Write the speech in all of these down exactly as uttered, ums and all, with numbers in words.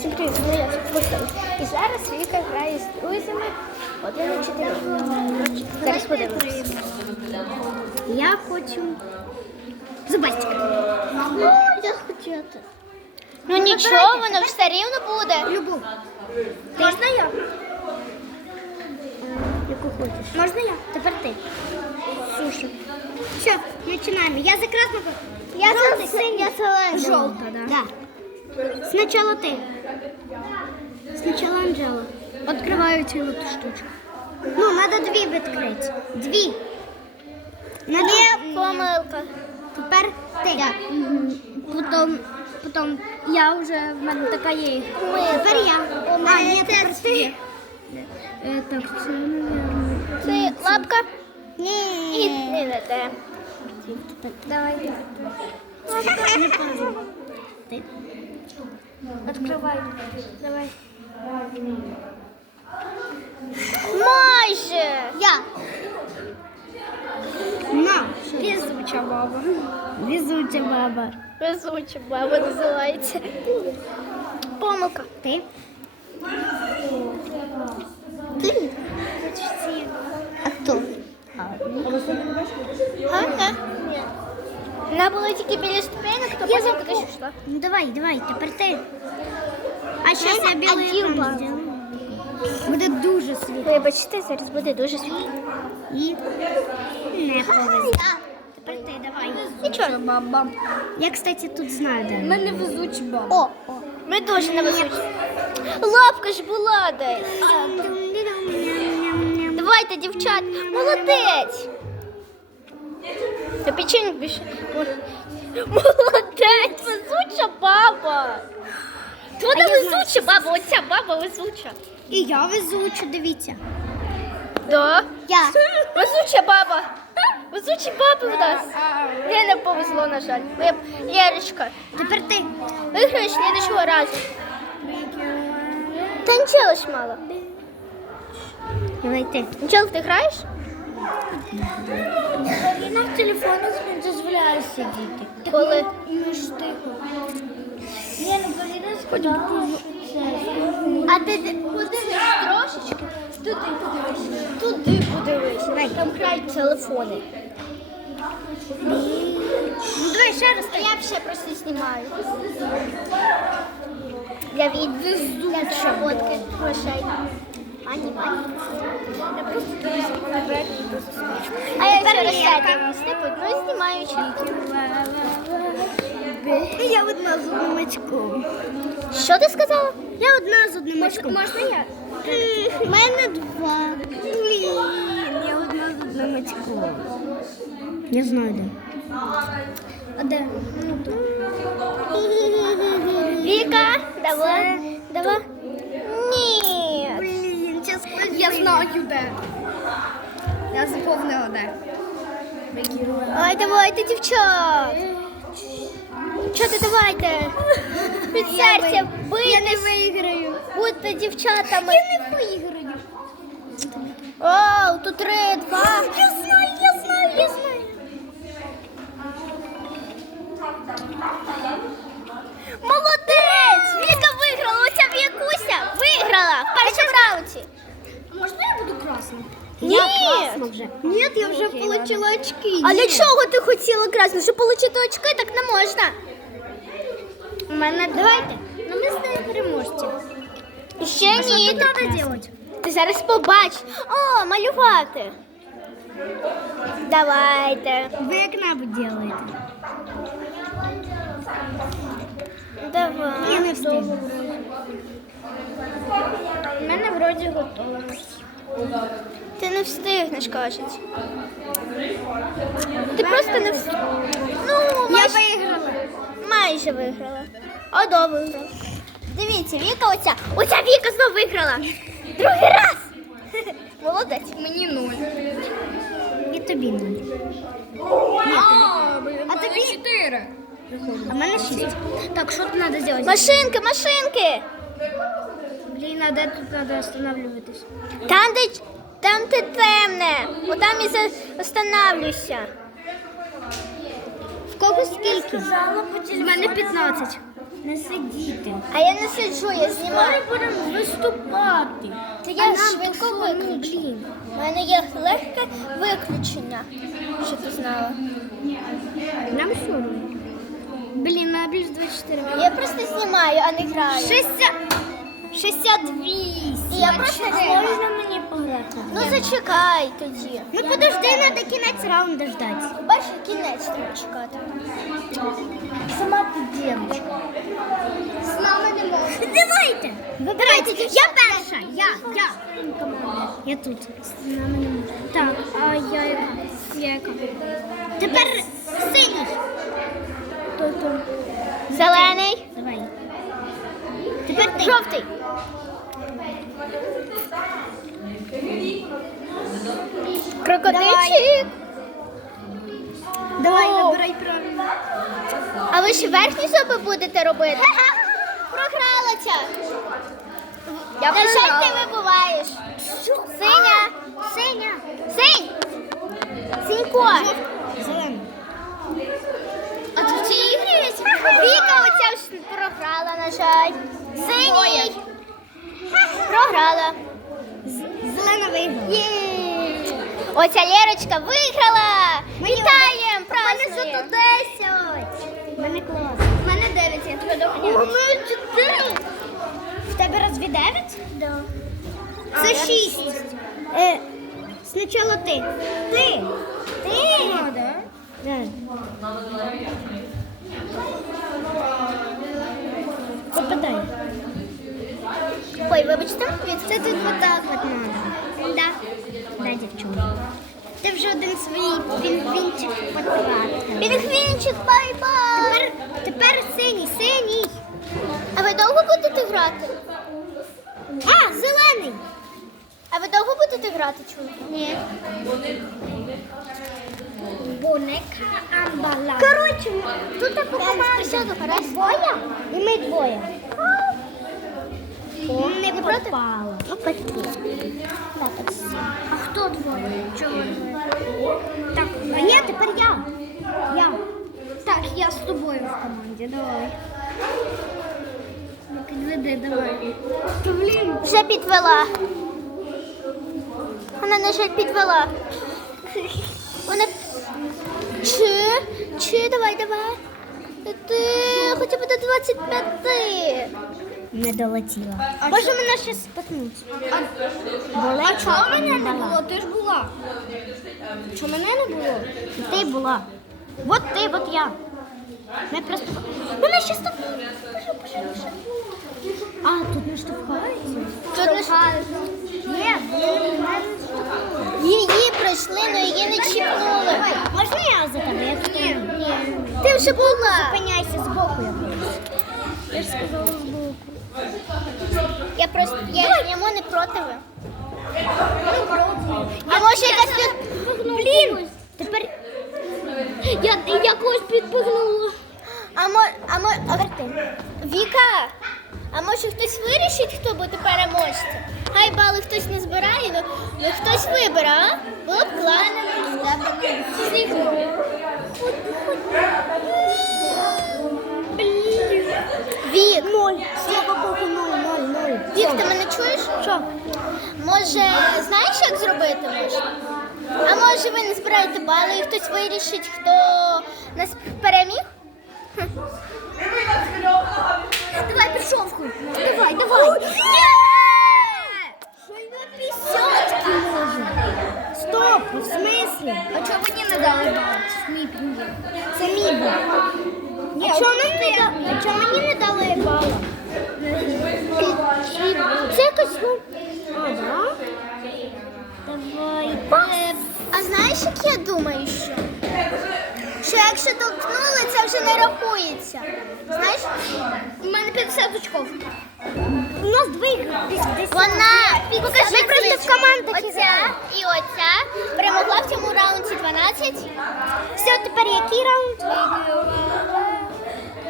Всім привіт, мене я Василь. І зараз Віка грає з друзями один на чотири. Зараз подивимося. Я хочу зубастика. О, я хотіла. Ну нічого, воно ж все рівно буде. Любу. Можна я? Яку хочеш? Можна я? Тепер ти. Суші. Все, починаємо. Я за красного. Я Желтый, за синий. я зелений. Желтый, да. Да. Сначала ты. Сначала Анжела. Открываю цю эту штучку. Ну, надо дві відкрити. Дві. Надо... Ні, помилка. Тепер ти. Да. Потім, потім я вже, в мене така є. Тепер я. А, ні, тепер ти. Е, Так, це, наверное. Це лапка? Ні. І не те. Давай. Не пожалуйста. Ти. Відкривай. Давай. Майже. Я. На. Везуча баба. Везуча баба. Везуча баба називається. Помилка. Ти. Ти. А хто? Ага. Ні. Вона була тільки біля ступенек, то Я потім забула. кудись йшла. Ну давай, давай, тепер ти. А зараз я Один білий екран бал. зроблю. Буде дуже світло. Вибачте, зараз буде дуже світло. І не повезло. Тепер ти, давай. Нічого. Баба. Я, кстати, тут знаю, де. Мене везучі баба. О, о. Ми дуже не везучі. Лапка ж була десь. Давайте, дівчат. Молодець. Та печенье більше. Молодець, везуча баба. Вона везуча баба, оця баба везуча. І я везучу, дивіться. Да? Я. Везуча баба. Везучі баби в нас. Мені не повезло, на жаль. Я- Лєрочка, Тепер ти. виграєш слідчого разу. Та нічого ж мало. Давай ти. Нічого, ти граєш? Я на телефоні не дозволяю сидіти. Коли? Ну ж ти. Я не Поліна А ти де- подивись трошечки. Туди подивись. Туди подивись. Там грають телефони. Ну давай ще раз. А я ще просто знімаю. Для відвезу. Для заработки грошей. Ані, ані. Я просто дивлюся наперед і просто смішно. А я ще розсядю. Снипуть, ну і знімаю чітко. Я одна з одним очком. Що ти сказала? Я одна з одним очком. Можна я? У мене два. Блін, я одна з одним очком. Я знаю, де. А де? Віка, давай. Давай. Ні. Блін, зараз я знаю, де. Я заповнила, де. Ай, давайте, дівчат. Що ти давайте? Від серця Я не бийтесь. виграю. Будьте дівчатами. Я не виграю. Оу, тут три, два. Я знаю, я знаю, я знаю. Молодець! Віка виграла. Оця Вікуся виграла в першому раунді. Можна я буду красним? Ні. Я красна вже. Ні, я вже отримала очки. А для чого ти хотіла красну? Щоб отримати очки, так не можна. У мене давайте. Ну ми з нею переможці. Ще А що ні. тут треба робити? Ти зараз побачиш. О, малювати. Давайте. Ви як-небудь робите. Давай. Я не встигну. У мене вроді готово. Ти не встигнеш, кажуть. Ти просто не встигнеш. Ну, Я майже, виграла. майже виграла. Одо виграла. Дивіться, Віка оця. Оця Віка знов виграла. Другий раз. Молодець. Мені нуль. І тобі нуль. А тобі чотири. А в мене шість. Так, що тут треба зробити? Машинки, машинки. Блін, а де тут треба останавливатись? Там, де, там де темне. Отам і за- останавлюся. В кого скільки? У мене п'ятнадцять. Не сидіти. А я не сиджу, я знімаю. Будемо виступати. Та я швидко виключу. У мене є легке виключення, щоб ти знала. Нам соромно. Блін, на більш двадцять чотири. Я просто знімаю, а не граю. шістдесят вісім. І я просто знімаю. Можна мені пограти? Ну зачекай тоді. Ну подожди, треба кінець раунду ждати. Бачиш, кінець треба чекати. Сама ти дівчинка. З нами не можна. Давайте. Вибирайте. Я перша. Я, я. Я тут. З нами не можна. Так, а я яка? Я яка? Тепер синій. Той, той. Зелений. Давай. Тепер ти. Жовтий. Крокодильчик. Давай, О. вибирай правильно. А ви ще верхні зуби будете робити? Програла ця. Я На жаль, програла. ти вибуваєш. Синя. Синя. Синь. Синько. Зелений. А тут ці ігри? Віка оця ж програла, на жаль. Синій. Програла. Зелена виграла. Є. Оця Лєрочка виграла. Вітаємо, мене празднуємо. зато десять. У мене клас. У мене дев'ять, я тебе доганяю. У мене чотири. В тебе разві дев'ять? Да. Це шість. Е, спочатку ти. Ти. Ти. А, да? Да. Попадай. Ой, вибачте, Це тут отак от надо. Да. Да, дівчонка. Ти вже один свій пінгвінчик потратила. Пінгвінчик, бай-бай. Тепер, тепер синій, синій. А ви довго будете грати? А, зелений. А ви довго будете грати, чоловік? Ні. Бонека амбала. Коротше, тут по команді. Двоє? І ми двоє. О, не попала. А хто двоє? Чого двоє? Так, а ні, тепер я. Я. Так, я з тобою в команді, давай. Ну, підведи, давай. Та, блін. Вже підвела. Вона, на жаль, підвела. Вона... Чи? Чи? Давай, давай. Ти хоча б до двадцять п'яти. Не долетіла. Може мене ще спихнуть. А чого мене не було? Ти ж була. Чого мене не було? Ти була. От ти, от я. Ми просто... Мене ще штовхають. А, тут не штовхаються? Тут не штовхаються. Ні, мене штовхають. Її пройшли, але її не чіпнули. Можна я за тебе? Я тут ні. Ти вже була. Зупиняйся збоку якось. Я ж сказала збоку. Я просто, я йому не проти ви. А може якась тут... Блін! Тепер я, я когось підпихнула. А мо... А мо... А... Віка, а може хтось вирішить, хто буде переможцем? Хай бали хтось не збирає, ну, ну хтось вибере, а? Було б класно. Вік, Ноль. Слава Богу, ноль, ноль, ноль. Вік, ти мене чуєш? Що? Може, знаєш, як зробити можна? А може ви не збираєте бали і хтось вирішить, хто нас переміг? Давай пішовку. Давай, давай. Що й на п'ятдесятки можна? Стоп, в смислі? А чого мені не дали бал? Мій пінгвін. Це мій бал. А чого мені не дали? А чого мені не дали бала? Це якось, ну... А, да? Давай. А знаєш, як я думаю, що? Що якщо толкнули, це вже не рахується. Знаєш? У мене п'ятдесят очков. У нас двоїх десять. Вона Покажи, просто в командах оця граємо. і оця перемогла в цьому раунді дванадцять. Все, тепер який раунд?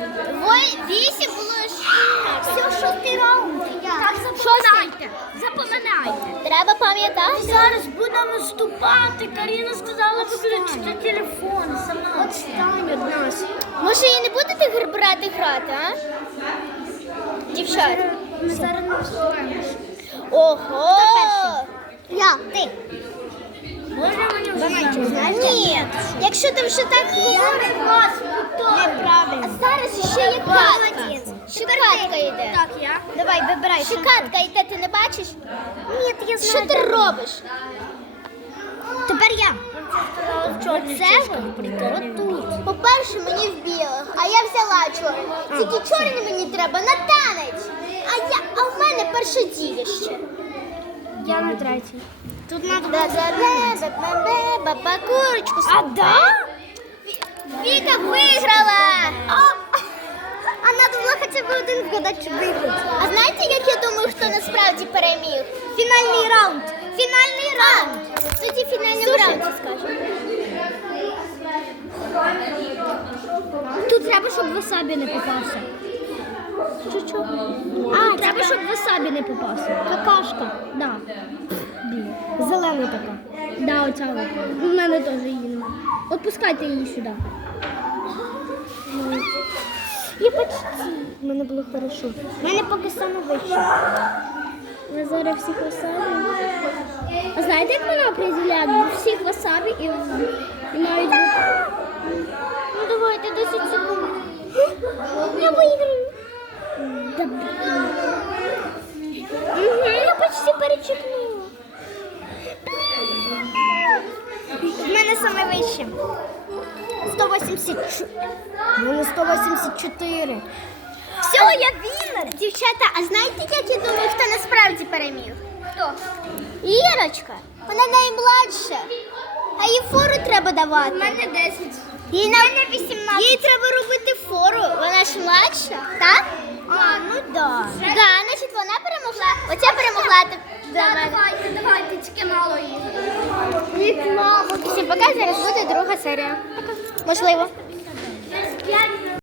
Вой, вісім було ж. Все, шостий раунд. Так, запам'ятайте. Запам'ятайте. Запам'ятайте. Треба пам'ятати. Зараз будемо виступати. Каріна сказала виключити телефон. Сама відстань від нас. Може, і не будете брати грати, а? Дівчат. Ми зараз не встигаємо. Ого! Я. Ти. Можна мені вже? Ні. Якщо ти вже так говориш. Неправильно. А зараз ще є катка. Ще катка йде. Так, я. Давай, вибирай. Ще катка йде, ти не бачиш? Ні, я Що ти робиш? Тепер я. Це отут. По-перше, мені в білих, а я взяла чорний. Тільки чорний мені треба на танець. А я, а в мене перше ділище. Я на третій. Тут надо. Баба курочку. А да? Віка виграла. А надо було хоча б один вгадати, щоб виграти. А знаєте, як я думаю, хто насправді переміг? Фінальний раунд. Фінальний раунд. Тоді фінальний Слушай. раунд скажемо. Тут треба, щоб васабі не попався. Що-що? А, треба, щоб васабі не попався. Какашка. Да. Блін. Зелена така. Да, оця от. У мене теж її немає. Отпускайте її сюди. Я почти. У мене було хорошо. У мене поки саме вище. Я зараз всіх васабі. А знаєте, як мене определяють? Всіх васабі і, і навіть... Ну давайте десять секунд. Я выиграю. Да, угу, я почти перечеркнула. В мене саме вище. сто вісімдесят чотири. У мене сто вісімдесят чотири. Все, я вільна. Дівчата, а знаєте, як я думаю, хто насправді переміг? Хто? Ірочка. Вона наймладша. А їй фору треба давати. У мене десять. Їй, на... їй треба робити фору. Вона ж младша, так? А, ну да. Да, значить вона перемогла. Оця перемогла. Да, давайте, давайте, тільки мало їх. Їх мало. Всім пока, зараз буде друга серія. Можливо.